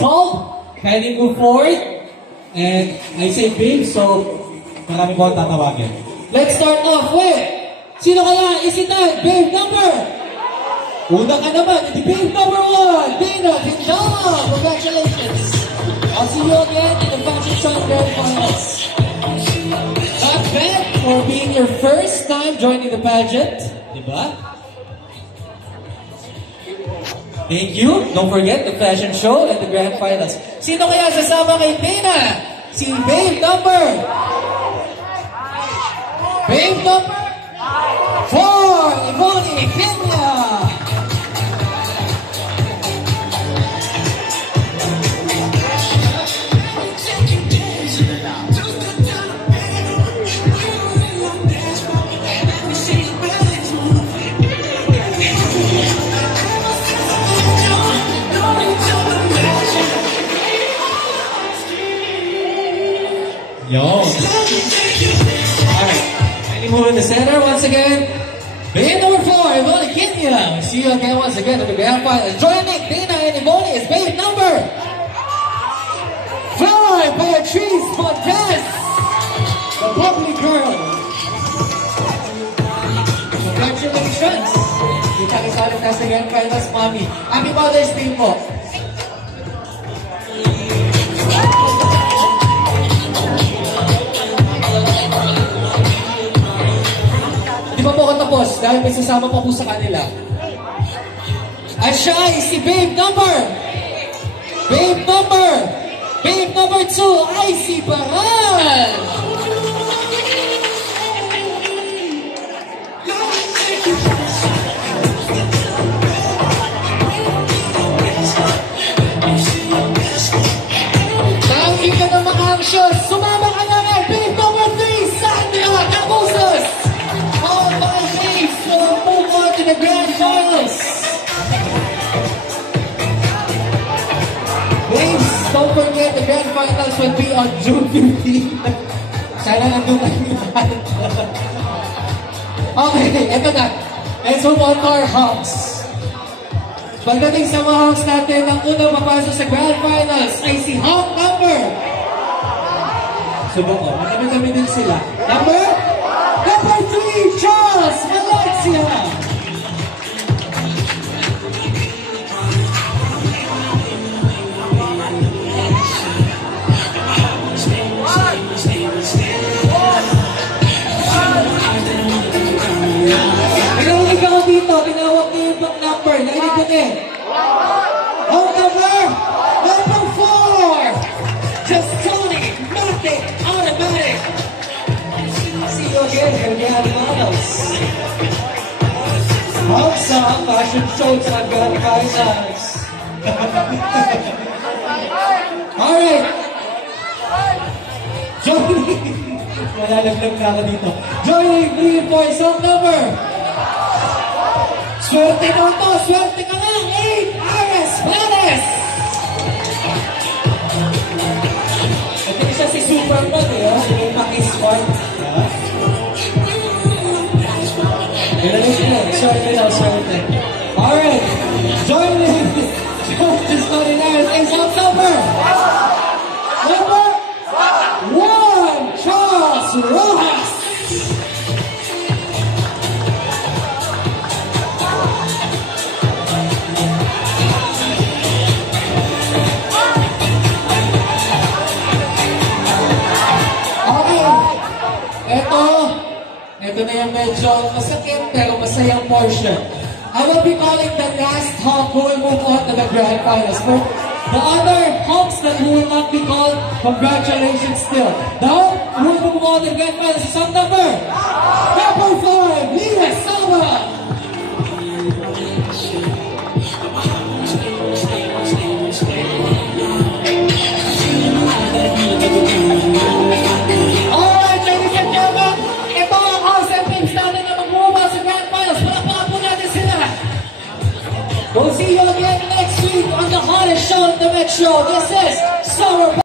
tall, kindly move forward. And I say big, so marami po ang tatawagin. Let's start off with, sino kaya isitan? Babe number? Una ka naman, the babe number 1, Dana Tindala. Congratulations. I'll see you again in the Fashion Show Grand Finals. Not bad for being your first time joining the pageant. Diba? Thank you. Don't forget the fashion show and the grand finals. Sino kaya sasama kay Dana? Si babe number? Babe number 4, Yvonne Kenya. Yo. Alright. Can you move in the center once again? Babe number 4, Yvonne Kenya. See you again once again at the grand final. Joining Dana and Yvonne is babe number 5, Beatrice Montes. The bubbly girl. Congratulations. Kita kasali ka sa grand finals, Mommy. Happy Mother's Day po. Di pa po ako tapos dahil may sasama pa po sa kanila. At siya ay si babe number 2, ay si Baral. Tawagin ka ng mga action. Sumama ka na nga, babe number 3, Sandra Cabuzas. All my days will move on to the grand finals. Please, don't forget the grand finals will be on June 15. Sana nandun kayo lahat. Okay, eto na. Let's move on to our honks. Pagdating sa mga honks natin, ang unang mapasok sa grand finals ay si honk number. Subok ko, madami-dami din sila. Number 3, Charles Valencia. Pinawag ako dito, tinawag niyo yung back number. Narinig ko din. Home number 4. Just Tony, nothing automatic. See you again in the grand finals. Honks ang fashion show sa grand finals. Alright. Joining. Malalaglag na ako dito. Joining me for song number. Swerte ka to, swerte ka lang. 8, Ares Blanes. Ito siya si Superman eh. May makiswart. Swerte daw, swerte. Alright. Joining. Just ordinary. And song number. Number 1, Charles Rojas. Ito na yung medyo masakit pero masayang portion. I will be calling the last honk who will move on to the grand finals. For the other honks that who will not be called, congratulations still. Now, who will move on to the grand finals is song number 5, Lina Saba. Alright, ladies and gentlemen, ito ang house and teams natin na mag-move sa grand finals. Palakpakan po natin sila. We'll see you again next week on the hottest show in the Metro.